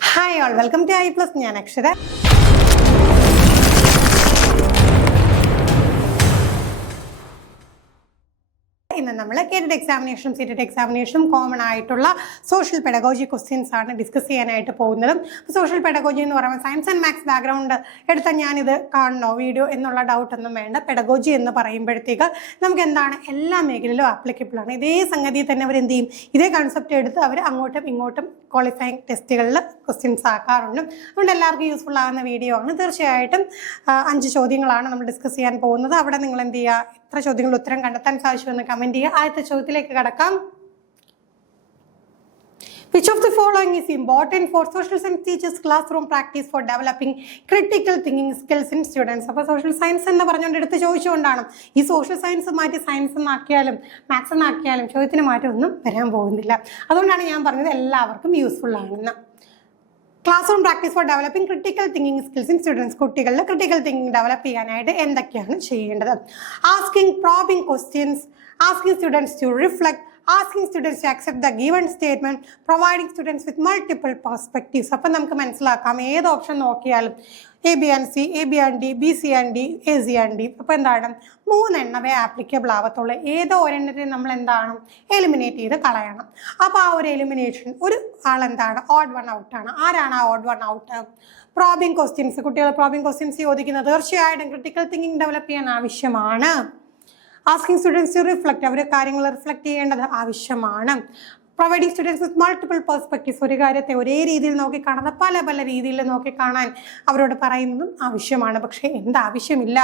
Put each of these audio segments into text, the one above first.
Hi all, welcome to I+. ഞാൻ അക്ഷര. ഇന്ന് നമ്മൾ കേഡറ്റ് എക്സാമിനേഷനും സീറ്റഡ് എക്സാമിനേഷനും കോമൺ ആയിട്ടുള്ള സോഷ്യൽ പെഡഗോജി ക്വസ്റ്റ്യൻസ് ആണ് ഡിസ്കസ് ചെയ്യാനായിട്ട് പോകുന്നത്. സോഷ്യൽ പെഡഗോജി എന്ന് പറയുമ്പോൾ സയൻസ് ആൻഡ് മാത്സ് ബാക്ക്ഗ്രൗണ്ട് എടുത്ത ഞാനിത് കാണണോ വീഡിയോ എന്നുള്ള ഡൗട്ടൊന്നും വേണ്ട. പെഡഗോജി എന്ന് പറയുമ്പോഴത്തേക്ക് നമുക്ക് എന്താണ് എല്ലാ മേഖലയിലും ആപ്ലിക്കബിൾ ആണ്. ഇതേ സംഗതി തന്നെ അവർ എന്ത് ചെയ്യും, ഇതേ കൺസെപ്റ്റ് എടുത്ത് അവർ അങ്ങോട്ടും ഇങ്ങോട്ടും ക്വാളിഫയിങ് ടെസ്റ്റുകളിൽ ക്വസ്റ്റ്യൻസ് ആക്കാറുണ്ട്. അതുകൊണ്ട് എല്ലാവർക്കും യൂസ്ഫുൾ ആകുന്ന വീഡിയോ ആണ്. തീർച്ചയായിട്ടും 5 ചോദ്യങ്ങളാണ് നമ്മൾ ഡിസ്കസ് ചെയ്യാൻ പോകുന്നത്. അവിടെ നിങ്ങൾ എന്ത് ചെയ്യുക, എത്ര ചോദ്യങ്ങൾ ഉത്തരം കണ്ടെത്താൻ സാധിച്ചുവെന്ന് കമന്റ് ചെയ്യുക. ആദ്യത്തെ ചോദ്യത്തിലേക്ക് കടക്കാം. Which of the following is important for social science teachers classroom practice for developing critical thinking skills in students? അപ്പോൾ സോഷ്യൽ സയൻസ് എന്ന് പറഞ്ഞുകൊണ്ട് എടുത്ത് ചോദിച്ചുകൊണ്ടാണ്. ഈ സോഷ്യൽ സയൻസ് മാറ്റി സയൻസ് എന്നാക്കിയാലും മാത്സ് എന്നാക്കിയാലും ചോദ്യത്തിന് മാറ്റമൊന്നും വരാൻ പോകുന്നില്ല. അതുകൊണ്ടാണ് ഞാൻ പറഞ്ഞത് എല്ലാവർക്കും യൂസ്ഫുൾ ആണെന്ന്. Classroom practice for developing critical thinking skills in students. കുട്ടികളിൽ ക്രിട്ടിക്കൽ തിങ്കിങ് ഡെവലപ്പ് ചെയ്യാനായിട്ട് എന്തൊക്കെയാണ് ചെയ്യേണ്ടത്? Asking probing questions, asking students to reflect, asking students to accept the given statement, providing students with multiple perspectives. അപ്പം നമുക്ക് മനസ്സിലാക്കാം ഏത് option നോക്കിയാലും A B and C, A B and D, B C and D, A C and D. അപ്പോൾ എന്താണ്, 3 എണ്ണവേ applicable ആവത്തുള്ളൂ. ഏതോ ഒരെണ്ണത്തെ നമ്മൾ എന്താണ് എലിമിനേറ്റ് ചെയ്ത് കളയണം. അപ്പോൾ ആ ഒരു എലിമിനേഷൻ ഒരു ആളെന്താണ് ഓഡ് വൺ ഔട്ടാണ്. ആരാണ് ആ odd one out? Probing questions. കുട്ടികൾ പ്രോബിംഗ് ക്വസ്റ്റ്യൻസ് ചോദിക്കുന്നത് തീർച്ചയായിട്ടും ക്രിട്ടിക്കൽ തിങ്കിങ് ഡെവലപ്പ് ചെയ്യാൻ ആവശ്യമാണ്. ആസ്കിംഗ് സ്റ്റുഡൻസ് ടു റിഫ്ലക്ട്, അവർ കാര്യങ്ങൾ റിഫ്ലക്ട് ചെയ്യേണ്ടത് ആവശ്യമാണ്. Providing students with multiple perspectives, ഒരു കാര്യത്തെ ഒരേ രീതിയിൽ നോക്കിക്കാണുന്ന പല പല രീതിയിൽ നോക്കിക്കാണാൻ അവരോട് പറയുന്നതും ആവശ്യമാണ്. പക്ഷേ എന്താവശ്യമില്ല,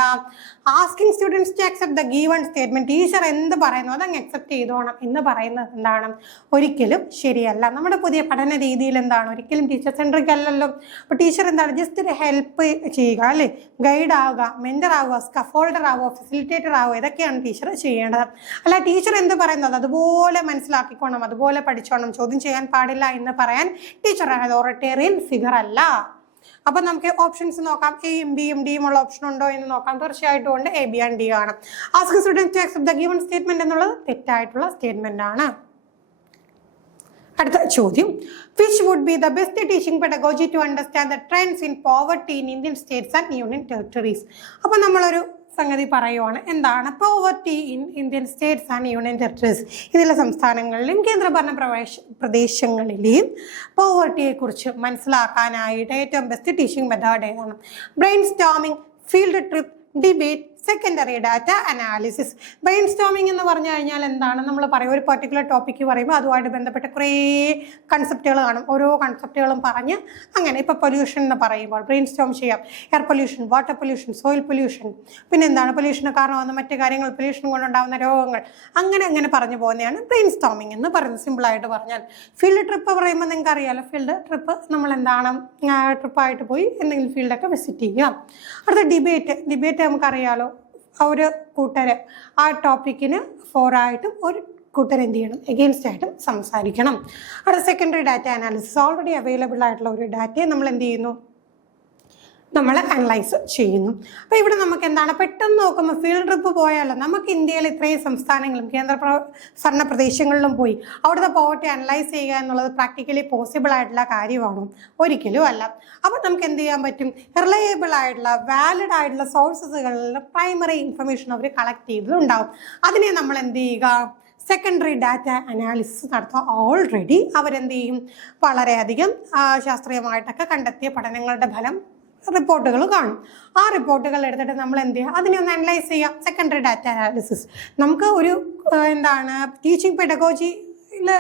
asking students to accept the given statement. Teacher എന്ത് പറയുന്നു അതങ്ങ് അക്സെപ്റ്റ് ചെയ്തോണം എന്ന് പറയുന്നത് എന്താണ്, ഒരിക്കലും ശരിയല്ല. നമ്മുടെ പുതിയ പഠന രീതിയിൽ എന്താണ്, ഒരിക്കലും ടീച്ചർ സെൻട്രിക് അല്ലല്ലോ. അപ്പോൾ ടീച്ചർ എന്താണ്, ജസ്റ്റ് ഒരു ഹെൽപ്പ് ചെയ്യുക, അല്ലേ, ഗൈഡ് ആവുക, മെന്റർ ആവുക, സ്കഫോൾഡർ ആവുക, ഫെസിലിറ്റേറ്റർ ആവുക, ഇതൊക്കെയാണ് ടീച്ചർ ചെയ്യേണ്ടത്. അല്ല ടീച്ചർ എന്ത് പറയുന്നത് അതുപോലെ മനസ്സിലാക്കിക്കോണം, അതുപോലെ പഠിച്ചോണം, ചോദ്യം ചെയ്യാൻ പാടില്ല എന്ന് പറയാൻ ടീച്ചർ അതോറിറ്റേറിയൻ ഫിഗർ അല്ല. അപ്പൊ നമുക്ക് ഓപ്ഷൻസ് നോക്കാം. എയും ബിയും ഡിയും ഉള്ള ഓപ്ഷൻ ഉണ്ടോ എന്ന് നോക്കാം. തീർച്ചയായിട്ടും ഉണ്ട്, എ ബി ആൻഡ് ഡി ആണ്. Asking students to accept the given statement എന്നുള്ളത് തെറ്റായിട്ടുള്ള സ്റ്റേറ്റ്മെന്റ് ആണ്. അടുത്ത ചോദ്യം, which would be the best teaching pedagogy to understand the trends in poverty in Indian states and union territories? അപ്പൊ നമ്മളൊരു സംഗതി പറയുവാണ്, എന്താണ് poverty in Indian States and union territories. ഇതിലെ സംസ്ഥാനങ്ങളിലെയും കേന്ദ്രഭരണ പ്രദേശങ്ങളിലെയും പോവർട്ടിയെ കുറിച്ച് മനസ്സിലാക്കാനായിട്ട് ഏറ്റവും ബെസ്റ്റ് ടീച്ചിങ് മെത്തേഡ് ഏതാണ്? Brain storming, field trip, debate, secondary data analysis. Brain storming എന്ന് പറഞ്ഞു കഴിഞ്ഞാൽ എന്താണ്, നമ്മൾ പറയും ഒരു പെർട്ടിക്കുലർ ടോപ്പിക്ക് പറയുമ്പോൾ അതുമായിട്ട് ബന്ധപ്പെട്ട കുറേ കൺസെപ്റ്റുകൾ കാണും. ഓരോ കൺസെപ്റ്റുകളും പറഞ്ഞ് അങ്ങനെ ഇപ്പോൾ പൊല്യൂഷൻ എന്ന് പറയുമ്പോൾ ബ്രെയിൻ സ്റ്റോം ചെയ്യാം. Air pollution, water pollution, soil pollution, പിന്നെ എന്താണ് പൊല്യൂഷന് കാരണമാകുന്ന മറ്റു കാര്യങ്ങൾ, പൊല്യൂഷൻ കൊണ്ടുണ്ടാകുന്ന രോഗങ്ങൾ, അങ്ങനെ പറഞ്ഞു പോകുന്നതാണ് ബ്രെയിൻ സ്റ്റോമിംഗ് എന്ന് പറയുന്നത്. സിമ്പിളായിട്ട് പറഞ്ഞാൽ ഫീൽഡ് ട്രിപ്പ് പറയുമ്പോൾ നിങ്ങൾക്ക് അറിയാമല്ലോ, ഫീൽഡ് ട്രിപ്പ് നമ്മൾ എന്താണ് ട്രിപ്പായിട്ട് പോയി എന്തെങ്കിലും ഫീൽഡൊക്കെ വിസിറ്റ് ചെയ്യുക. അടുത്ത ഡിബേറ്റ് നമുക്കറിയാലോ, ഒരു കൂട്ടർ ആ ടോപ്പിക്കിന് ഫോറായിട്ടും ഒരു കൂട്ടർ എന്ത് ചെയ്യണം, എഗെയിൻസ്റ്റ് ആയിട്ടും സംസാരിക്കണം. അവിടെ secondary data analysis, already available ആയിട്ടുള്ള ഒരു ഡാറ്റയെ നമ്മൾ എന്ത് ചെയ്യുന്നു, നമ്മൾ അനലൈസ് ചെയ്യുന്നു. അപ്പോൾ ഇവിടെ നമുക്ക് എന്താണ് പെട്ടെന്ന് നോക്കുമ്പോൾ ഫീൽഡ് ട്രിപ്പ് പോയാലോ, നമുക്ക് ഇന്ത്യയിൽ ഇത്രയും സംസ്ഥാനങ്ങളും കേന്ദ്ര ഭരണ പ്രദേശങ്ങളിലും പോയി അവിടുത്തെ പോവർട്ടി അനലൈസ് ചെയ്യുക എന്നുള്ളത് പ്രാക്ടിക്കലി പോസിബിൾ ആയിട്ടുള്ള കാര്യമാണോ? ഒരിക്കലും അല്ല. അപ്പോൾ നമുക്ക് എന്ത് ചെയ്യാൻ പറ്റും, റിലയബിൾ ആയിട്ടുള്ള വാലിഡ് ആയിട്ടുള്ള സോഴ്സസുകളിൽ പ്രൈമറി ഇൻഫർമേഷൻ അവർ കളക്ട് ചെയ്തിട്ടുണ്ടാവും. അതിനെ നമ്മൾ എന്ത് ചെയ്യുക, സെക്കൻഡറി ഡാറ്റ അനാലിസിസ് നടത്തുക. ഓൾറെഡി അവരെന്ത് ചെയ്യും, വളരെയധികം ശാസ്ത്രീയമായിട്ടൊക്കെ കണ്ടെത്തിയ പഠനങ്ങളുടെ ഫലം റിപ്പോർട്ടുകൾ കാണും. ആ റിപ്പോർട്ടുകൾ എടുത്തിട്ട് നമ്മൾ എന്ത് ചെയ്യുക, അതിനെ ഒന്ന് അനലൈസ് ചെയ്യാം. സെക്കൻഡറി ഡാറ്റ അനാലിസിസ് നമുക്ക് ഒരു എന്താണ് ടീച്ചിങ് പെഡഗോജി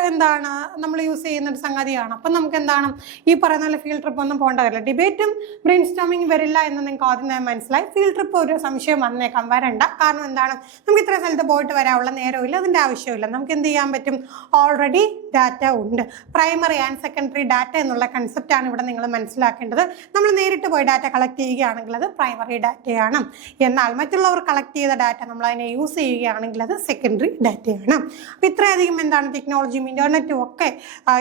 എന്താണ് നമ്മൾ യൂസ് ചെയ്യുന്ന ഒരു സംഗതിയാണ്. അപ്പം നമുക്ക് എന്താണ് ഈ പറയുന്ന ഫീൽഡ് ട്രിപ്പ് ഒന്നും പോകേണ്ട കാര്യമില്ല. ഡിബേറ്റും ബ്രെയിൻ സ്റ്റോമിങ് വരില്ല എന്ന് നിങ്ങൾക്ക് ആദ്യം തന്നെ മനസ്സിലായി. ഫീൽഡ് ട്രിപ്പ് ഒരു സംശയം വന്നേക്കാം, വരണ്ട. കാരണം എന്താണ്, നമുക്ക് ഇത്ര സ്ഥലത്ത് പോയിട്ട് വരാനുള്ള നേരമില്ല, അതിൻ്റെ ആവശ്യമില്ല. നമുക്ക് എന്ത് ചെയ്യാൻ പറ്റും, ഓൾറെഡി ഡാറ്റ ഉണ്ട്. പ്രൈമറി ആൻഡ് സെക്കൻഡറി ഡാറ്റ എന്നുള്ള കൺസെപ്റ്റാണ് ഇവിടെ നിങ്ങൾ മനസ്സിലാക്കേണ്ടത്. നമ്മൾ നേരിട്ട് പോയി ഡാറ്റ കളക്ട് ചെയ്യുകയാണെങ്കിൽ അത് പ്രൈമറി ഡാറ്റയാണ്. എന്നാൽ മറ്റുള്ളവർ കളക്ട് ചെയ്ത ഡാറ്റ നമ്മൾ അതിനെ യൂസ് ചെയ്യുകയാണെങ്കിൽ അത് സെക്കൻഡറി ഡാറ്റയാണ്. അപ്പോൾ ഇത്രയധികം എന്താണ് ടെക്നോളജിയും ഇന്റർനെറ്റും ഒക്കെ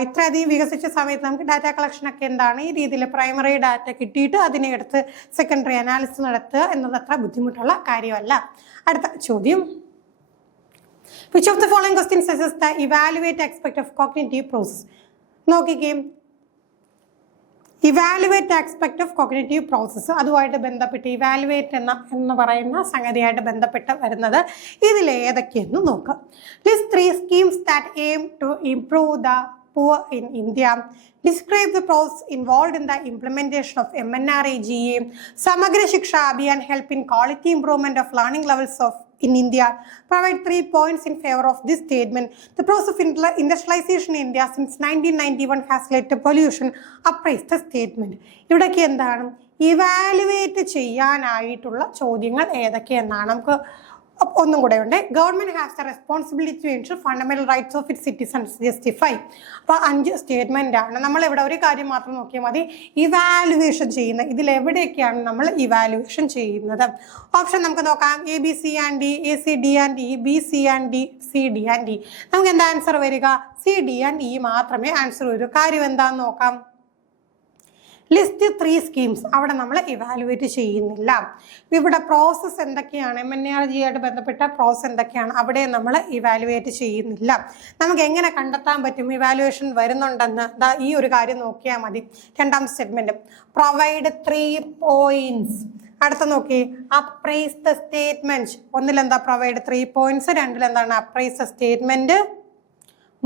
ഇത്രയധികം വികസിച്ച സമയത്ത് നമുക്ക് ഡാറ്റ കളക്ഷനൊക്കെ എന്താണ് ഈ രീതിയിൽ പ്രൈമറി ഡാറ്റ കിട്ടിയിട്ട് അതിനെ എടുത്ത് സെക്കൻഡറി അനാലിസിസ് നടത്തുക എന്നത് അത്ര ബുദ്ധിമുട്ടുള്ള കാര്യമല്ല. അടുത്ത ചോദ്യം, which of the following questions assess the evaluate aspect of cognitive process? നോക്കിക്കേ, evaluate aspect of cognitive process, അതുമായിട്ട് ബന്ധപ്പെട്ട് ഇവാലുവേറ്റ് എന്ന് പറയുന്ന സംഗതിയായിട്ട് ബന്ധപ്പെട്ട് വരുന്നത് ഇതിൽ ഏതൊക്കെയെന്ന് നോക്കാം. List 3 schemes that aim to improve the poor in India. Describe the process involved in the implementation of MNREGA. Samagra Shiksha Abhiyan help in quality improvement of learning levels in India. Provide 3 points in favor of this statement. The process of industrialization in India since 1991 has led to pollution. Appraise the statement. ഇവിടേക്ക് എന്താണ് evaluate ചെയ്യാനായിട്ടുള്ള ചോദ്യങ്ങൾ ഏതൊക്കെയെന്നാണ് നമുക്ക് ഒന്നും കൂടെ ഉണ്ട്. Government has the responsibility to ensure fundamental rights of it citizens justify. അപ്പോൾ 5 statement ആണ്. നമ്മൾ ഇവിടെ ഒരു കാര്യം മാത്രം നോക്കിയാൽ മതി, ഇവാലുവേഷൻ ചെയ്യുന്ന ഇതിൽ എവിടെയൊക്കെയാണ് നമ്മൾ ഇവാലുവേഷൻ ചെയ്യുന്നത്. ഓപ്ഷൻ നമുക്ക് നോക്കാം. A, B, C and D, A, C, D and E, B, C and D, C, D and E. നമുക്ക് എന്താ ആൻസർ വരിക? C, D and E മാത്രമേ ആൻസർ വരൂ. കാര്യം എന്താണെന്ന് നോക്കാം. ലിസ്റ്റ് 3 സ്കീംസ് അവിടെ നമ്മൾ ഇവാലുവേറ്റ് ചെയ്യുന്നില്ല. ഇവിടെ പ്രോസസ്സ് എന്തൊക്കെയാണ്, MNREGA ആയിട്ട് ബന്ധപ്പെട്ട പ്രോസസ്സ് എന്തൊക്കെയാണ്, അവിടെ നമ്മൾ ഇവാലുവേറ്റ് ചെയ്യുന്നില്ല. നമുക്ക് എങ്ങനെ കണ്ടെത്താൻ പറ്റും ഇവാലുവേഷൻ വരുന്നുണ്ടെന്ന്? ഈ ഒരു കാര്യം നോക്കിയാൽ മതി. 2ാം സ്റ്റേറ്റ്മെന്റ് പ്രൊവൈഡ് 3 പോയിന്റ്സ്. അടുത്ത നോക്കി അപ്രൈസ് ദ സ്റ്റേറ്റ്മെന്റ്. 1 എന്താ പ്രൊവൈഡ് 3 പോയിന്റ്സ്, 2 എന്താണ് അപ്രൈസ് ദ സ്റ്റേറ്റ്മെന്റ്,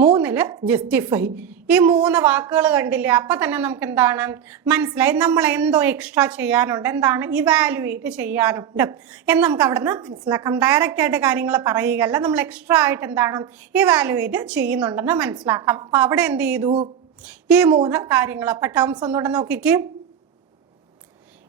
3 ജസ്റ്റിഫൈ. ഈ 3 വാക്കുകൾ കണ്ടില്ലേ? അപ്പൊ തന്നെ നമുക്ക് എന്താണ് മനസ്സിലായി, നമ്മൾ എന്തോ എക്സ്ട്രാ ചെയ്യാനുണ്ട്, എന്താണ് ഇവാലുവേറ്റ് ചെയ്യാനുണ്ട് എന്ന് നമുക്ക് അവിടെ നിന്ന് മനസ്സിലാക്കാം. ഡയറക്റ്റ് ആയിട്ട് കാര്യങ്ങൾ പറയുകയല്ല, നമ്മൾ എക്സ്ട്രാ ആയിട്ട് എന്താണ് ഇവാലുവേറ്റ് ചെയ്യുന്നുണ്ടെന്ന് മനസ്സിലാക്കാം. അപ്പൊ അവിടെ എന്ത് ചെയ്തു, ഈ 3 കാര്യങ്ങൾ. അപ്പൊ ടേംസ് ഒന്നുകൂടെ നോക്കിക്കേ.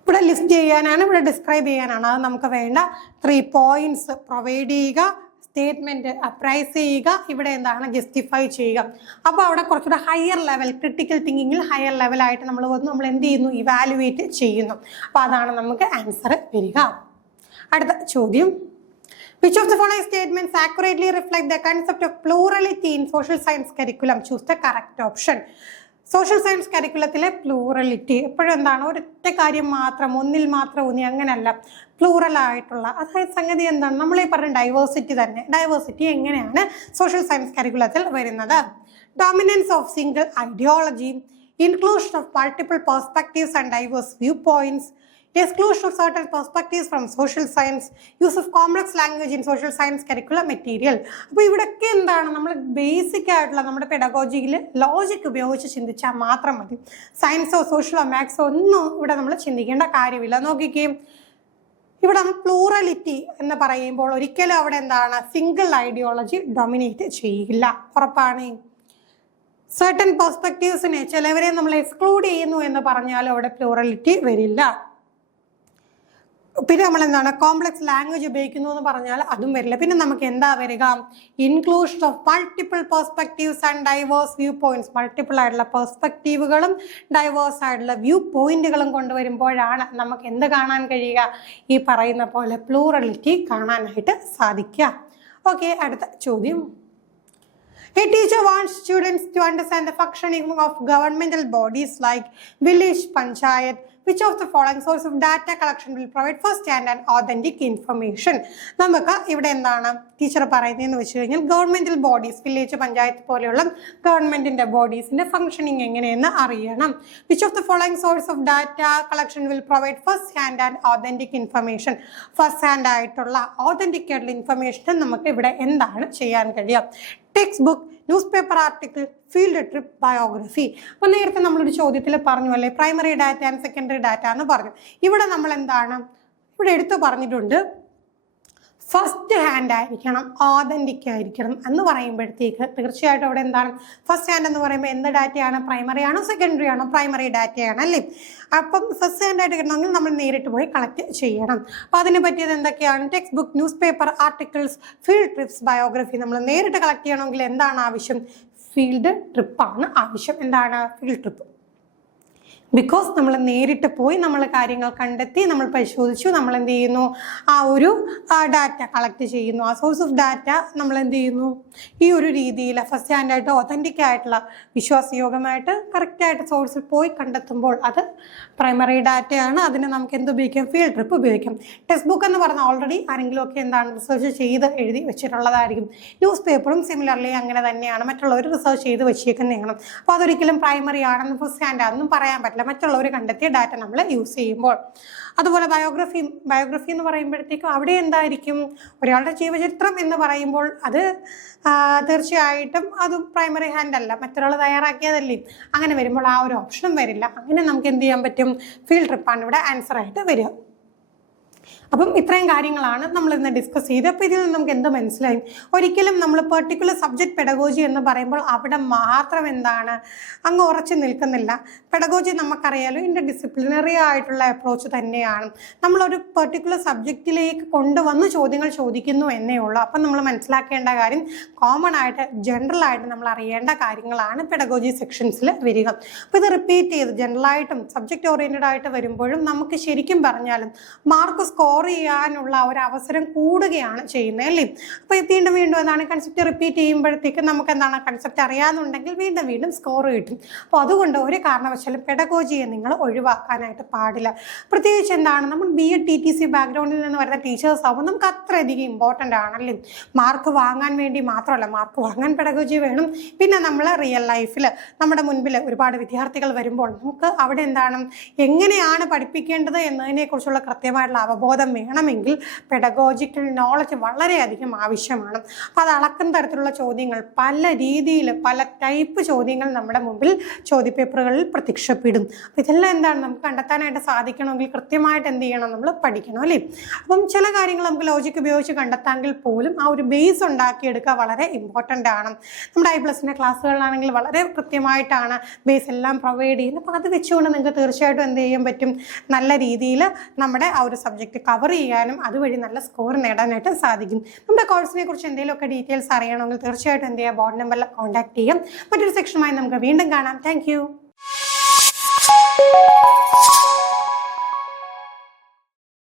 ഇവിടെ ലിസ്റ്റ് ചെയ്യാനാണ്, ഇവിടെ ഡിസ്ക്രൈബ് ചെയ്യാനാണ്. അത് നമുക്ക് വേണ്ട. 3 പോയിന്റ്സ് പ്രൊവൈഡ് ചെയ്യുക, സ്റ്റേറ്റ്മെന്റ് അപ്രൈസ് ചെയ്യുക, ഇവിടെ എന്താണ് ജസ്റ്റിഫൈ ചെയ്യുക. അപ്പോൾ അവിടെ കുറച്ചുകൂടെ ഹയർ ലെവൽ, ക്രിട്ടിക്കൽ തിങ്കിങ്ങിൽ ഹയർ ലെവലായിട്ട് നമ്മൾ എന്ത് ചെയ്യുന്നു, ഇവാലുവേറ്റ് ചെയ്യുന്നു. അപ്പോൾ അതാണ് നമുക്ക് ആൻസർ വരിക. അടുത്ത ചോദ്യം, which of the following statements accurately reflect the concept of plurality in social science curriculum? Choose the correct option. Social science കരിക്കുലത്തിലെ പ്ലൂറലിറ്റി എപ്പോഴും എന്താണ്, ഒരൊറ്റ കാര്യം മാത്രം, ഒന്നിൽ മാത്രം ഊന്നി, അങ്ങനെയല്ല, പ്ലൂറൽ ആയിട്ടുള്ള, അതായത് സംഗതി എന്താണ്, നമ്മളീ പറഞ്ഞ ഡൈവേഴ്സിറ്റി തന്നെ. ഡൈവേഴ്സിറ്റി എങ്ങനെയാണ് സോഷ്യൽ സയൻസ് കരിക്കുലത്തിൽ വരുന്നത്? Dominance of single ideology, inclusion of multiple perspectives and diverse viewpoints, exclusion of certain perspectives from social science, use of complex language in social science curriculum material. അപ്പോൾ ഇവിടെയൊക്കെ എന്താണ്, നമ്മൾ basic ആയിട്ടുള്ള നമ്മുടെ പെഡഗോജിയിൽ logic ഉപയോഗിച്ച് ചിന്തിച്ചാൽ മാത്രം മതി. സയൻസോ സോഷ്യലോ മാത്സോ ഒന്നും ഇവിടെ നമ്മൾ ചിന്തിക്കേണ്ട കാര്യമില്ല. നോക്കിക്കേ, ഇവിടെ നമ്മൾ പ്ലൂറലിറ്റി എന്ന് പറയുമ്പോൾ ഒരിക്കലും അവിടെ എന്താണ് സിംഗിൾ ഐഡിയോളജി ഡൊമിനേറ്റ് ചെയ്യില്ല, ഉറപ്പാണ്. സർട്ടൻ പെർസ്പെക്റ്റീവ്സിനെ ചിലവരെ നമ്മൾ എക്സ്ക്ലൂഡ് ചെയ്യുന്നു എന്ന് പറഞ്ഞാലും അവിടെ പ്ലൂറലിറ്റി വരില്ല. പിന്നെ നമ്മൾ എന്താണ് കോംപ്ലക്സ് ലാംഗ്വേജ് ഉപയോഗിക്കുന്നു എന്ന് പറഞ്ഞാൽ അതും വരില്ല. പിന്നെ നമുക്ക് എന്താ വരിക, inclusion of multiple perspectives and diverse viewpoints. Multiple ആയിട്ടുള്ള പെർസ്പെക്റ്റീവുകളും ഡൈവേഴ്സ് ആയിട്ടുള്ള വ്യൂ പോയിന്റുകളും കൊണ്ടുവരുമ്പോഴാണ് നമുക്ക് എന്ത് കാണാൻ കഴിയുക, ഈ പറയുന്ന പോലെ പ്ലൂറലിറ്റി കാണാനായിട്ട് സാധിക്കുക. ഓക്കെ, അടുത്ത ചോദ്യം. A teacher wants students to understand the functioning of governmental bodies like village panchayat. Which of the following source of data collection will provide first-hand and authentic information? നമുക്ക് ഇവിടെ എന്താണ് ടീച്ചർ പറയുന്നതെന്ന് വെച്ച് കഴിഞ്ഞാൽ ഗവൺമെന്റൽ ബോഡീസ്, വില്ലേജ് പഞ്ചായത്ത് പോലെയുള്ള ഗവൺമെന്റിന്റെ ബോഡീസിന്റെ functioning എങ്ങനെയെന്ന് അറിയണം. Which of the following source of data collection will provide first-hand and authentic information? First hand ആയിട്ടുള്ള authentic ആയിട്ടുള്ള ഇൻഫർമേഷൻ നമുക്ക് ഇവിടെ എന്താണ് ചെയ്യാൻ കഴിയുക? Text book, news paper article, field trip, biography. അപ്പോൾ നേരത്തെ നമ്മളൊരു ചോദ്യത്തിൽ പറഞ്ഞു അല്ലേ, primary data and secondary data എന്ന് പറഞ്ഞു. ഇവിടെ നമ്മൾ എന്താണ് ഇവിടെ എടുത്തു പറഞ്ഞിട്ടുണ്ട്, ഫസ്റ്റ് ഹാൻഡ് ആയിരിക്കണം, ഓതന്റിക് ആയിരിക്കണം എന്ന് പറയുമ്പോഴത്തേക്ക് തീർച്ചയായിട്ടും അവിടെ എന്താണ് ഫസ്റ്റ് ഹാൻഡ് എന്ന് പറയുമ്പോൾ എന്ത് ഡാറ്റയാണ്, പ്രൈമറി ആണോ സെക്കൻഡറി ആണോ? പ്രൈമറി ഡാറ്റയാണ് അല്ലേ. അപ്പം ഫസ്റ്റ് ഹാൻഡ് ആയിട്ട് കിട്ടണമെങ്കിൽ നമ്മൾ നേരിട്ട് പോയി കളക്ട് ചെയ്യണം. അപ്പോൾ അതിന് പറ്റിയത് എന്തൊക്കെയാണ്? Text book, news paper articles, field TRIPS, biography. നമ്മൾ നേരിട്ട് കളക്ട് ചെയ്യണമെങ്കിൽ എന്താണ് ആവശ്യം? ഫീൽഡ് ട്രിപ്പാണ് ആവശ്യം. എന്താണ് ഫീൽഡ് ട്രിപ്പ്? ബിക്കോസ് നമ്മൾ നേരിട്ട് പോയി നമ്മൾ കാര്യങ്ങൾ കണ്ടെത്തി, നമ്മൾ പരിശോധിച്ചു, നമ്മൾ എന്ത് ചെയ്യുന്നു, ആ ഒരു ഡാറ്റ കളക്ട് ചെയ്യുന്നു. ആ സോഴ്സ് ഓഫ് ഡാറ്റ നമ്മൾ എന്ത് ചെയ്യുന്നു, ഈ ഒരു രീതിയിൽ ഫസ്റ്റ് ഹാൻഡായിട്ട് ഒതൻറ്റിക് ആയിട്ടുള്ള വിശ്വാസയോഗ്യമായിട്ട് കറക്റ്റായിട്ട് സോഴ്സിൽ പോയി കണ്ടെത്തുമ്പോൾ അത് പ്രൈമറി ഡാറ്റയാണ്. അതിന് നമുക്ക് എന്ത് ഉപയോഗിക്കാം? ഫീൽഡ് ട്രിപ്പ് ഉപയോഗിക്കാം. ടെക്സ്റ്റ് ബുക്ക് എന്ന് പറഞ്ഞാൽ ഓൾറെഡി ആരെങ്കിലും ഒക്കെ എന്താണ് റിസർച്ച് ചെയ്ത് എഴുതി വെച്ചിട്ടുള്ളതായിരിക്കും. ന്യൂസ് പേപ്പറും സിമിലർലി അങ്ങനെ തന്നെയാണ്, മറ്റുള്ളവർ റിസർച്ച് ചെയ്ത് വെച്ചേക്കുന്നതാണ്. അപ്പോൾ അതൊരിക്കലും പ്രൈമറി ആണെന്ന് ഫസ്റ്റ് ഹാൻഡ് ആണെന്നും പറയാൻ പറ്റില്ല. പറ്റില്ല, മറ്റുള്ളവർ കണ്ടെത്തിയ ഡാറ്റ നമ്മൾ യൂസ് ചെയ്യുമ്പോൾ. അതുപോലെ ബയോഗ്രഫി എന്ന് പറയുമ്പോഴത്തേക്കും അവിടെ എന്തായിരിക്കും, ഒരാളുടെ ജീവചരിത്രം എന്ന് പറയുമ്പോൾ അത് തീർച്ചയായിട്ടും അത് പ്രൈമറി ഹാൻഡ് അല്ല, മറ്റൊരാൾ തയ്യാറാക്കിയതല്ലേ. അങ്ങനെ വരുമ്പോൾ ആ ഒരു ഓപ്ഷനും വരില്ല. അങ്ങനെ നമുക്ക് എന്ത് ചെയ്യാൻ പറ്റും, ഫീൽഡ് ട്രിപ്പാണ് ഇവിടെ ആൻസർ ആയിട്ട് വരിക. അപ്പം ഇത്രയും കാര്യങ്ങളാണ് നമ്മൾ ഇന്ന് ഡിസ്കസ് ചെയ്ത്. അപ്പോൾ ഇതിൽ നിന്ന് നമുക്ക് എന്ത് മനസ്സിലായി, ഒരിക്കലും നമ്മൾ പെർട്ടിക്കുലർ സബ്ജക്ട് പെഡഗോജി എന്ന് പറയുമ്പോൾ അവിടെ മാത്രം എന്താണ് അങ്ങ് ഉറച്ചു നിൽക്കുന്നില്ല. പെഡഗോജി നമുക്കറിയാലോ ഇൻ്റർ ഡിസിപ്ലിനറി ആയിട്ടുള്ള അപ്രോച്ച് തന്നെയാണ്. നമ്മളൊരു പെർട്ടിക്കുലർ സബ്ജക്റ്റിലേക്ക് കൊണ്ടുവന്ന് ചോദ്യങ്ങൾ ചോദിക്കുന്നു എന്നേ ഉള്ളൂ. അപ്പം നമ്മൾ മനസ്സിലാക്കേണ്ട കാര്യം കോമൺ ആയിട്ട് ജനറൽ ആയിട്ട് നമ്മൾ അറിയേണ്ട കാര്യങ്ങളാണ് പെഡഗോജി സെക്ഷൻസിൽ വരിക. അപ്പോൾ ഇത് റിപ്പീറ്റ് ചെയ്ത് ജനറലായിട്ടും സബ്ജക്റ്റ് ഓറിയൻറ്റഡ് ആയിട്ട് വരുമ്പോഴും നമുക്ക് ശരിക്കും പറഞ്ഞാലും മാർക്ക് സ്കോർ ചെയ്യാനുള്ള ഒരു അവസരം കൂടുകയാണ് ചെയ്യുന്നത് അല്ലേ. അപ്പോൾ വീണ്ടും എന്താണ് കൺസെപ്റ്റ് റിപ്പീറ്റ് ചെയ്യുമ്പോഴത്തേക്കും നമുക്ക് എന്താണ് കൺസെപ്റ്റ് അറിയാമെന്നുണ്ടെങ്കിൽ വീണ്ടും സ്കോർ കിട്ടും. അപ്പോൾ അതുകൊണ്ട് ഒരു കാരണവശാലും പെഡഗോജിയെ നിങ്ങൾ ഒഴിവാക്കാനായിട്ട് പാടില്ല. പ്രത്യേകിച്ച് എന്താണ് നമ്മൾ BEd TTC ബാക്ക്ഗ്രൗണ്ടിൽ നിന്ന് വരുന്ന ടീച്ചേഴ്സ് ആകുമ്പോൾ നമുക്ക് അത്രയധികം ഇമ്പോർട്ടൻ്റ് ആണല്ലേ. മാർക്ക് വാങ്ങാൻ വേണ്ടി മാത്രമല്ല, മാർക്ക് വാങ്ങാൻ പെഡഗോജി വേണം. പിന്നെ നമ്മൾ റിയൽ ലൈഫിൽ നമ്മുടെ മുൻപിൽ ഒരുപാട് വിദ്യാർത്ഥികൾ വരുമ്പോൾ നമുക്ക് അവിടെ എന്താണ് എങ്ങനെയാണ് പഠിപ്പിക്കേണ്ടത് എന്നതിനെക്കുറിച്ചുള്ള കൃത്യമായിട്ടുള്ള അവബോധം വേണമെങ്കിൽ പെഡഗോജിക്കൽ നോളജ് വളരെയധികം ആവശ്യമാണ്. അപ്പോൾ അത് അളക്കുന്ന തരത്തിലുള്ള ചോദ്യങ്ങൾ, പല രീതിയിൽ പല ടൈപ്പ് ചോദ്യങ്ങൾ നമ്മുടെ മുമ്പിൽ ചോദ്യപേപ്പറുകളിൽ പ്രത്യക്ഷപ്പെടും. അപ്പോൾ ഇതെല്ലാം എന്താണ് നമുക്ക് കണ്ടെത്താനായിട്ട് സാധിക്കണമെങ്കിൽ കൃത്യമായിട്ട് എന്ത് ചെയ്യണം, നമ്മൾ പഠിക്കണം അല്ലേ. അപ്പം ചില കാര്യങ്ങൾ നമുക്ക് ലോജിക്ക് ഉപയോഗിച്ച് കണ്ടെത്താമെങ്കിൽ പോലും ആ ഒരു ബേസ് ഉണ്ടാക്കിയെടുക്കുക വളരെ ഇമ്പോർട്ടൻ്റ് ആണ്. നമ്മുടെ I+ന്റെ ക്ലാസ്സുകളിലാണെങ്കിൽ വളരെ കൃത്യമായിട്ടാണ് ബേസ് എല്ലാം പ്രൊവൈഡ് ചെയ്യുന്നത്. അപ്പോൾ അത് വെച്ചുകൊണ്ട് നിങ്ങൾക്ക് തീർച്ചയായിട്ടും എന്ത് ചെയ്യാൻ പറ്റും, നല്ല രീതിയിൽ നമ്മുടെ ആ ഒരു സബ്ജക്റ്റ് കവർ ചെയ്യാനും അതുവഴി നല്ല സ്കോർ നേടാനായിട്ട് സാധിക്കും. നമ്മുടെ കോഴ്സിനെ കുറിച്ച് എന്തെങ്കിലുമൊക്കെ ഡീറ്റെയിൽസ് അറിയണമെങ്കിൽ തീർച്ചയായിട്ടും എന്ത് ചെയ്യുക, ബോർഡ് നമ്പറിൽ കോൺടാക്ട് ചെയ്യാം. മറ്റൊരു സെക്ഷനുമായി നമുക്ക് വീണ്ടും കാണാം. താങ്ക്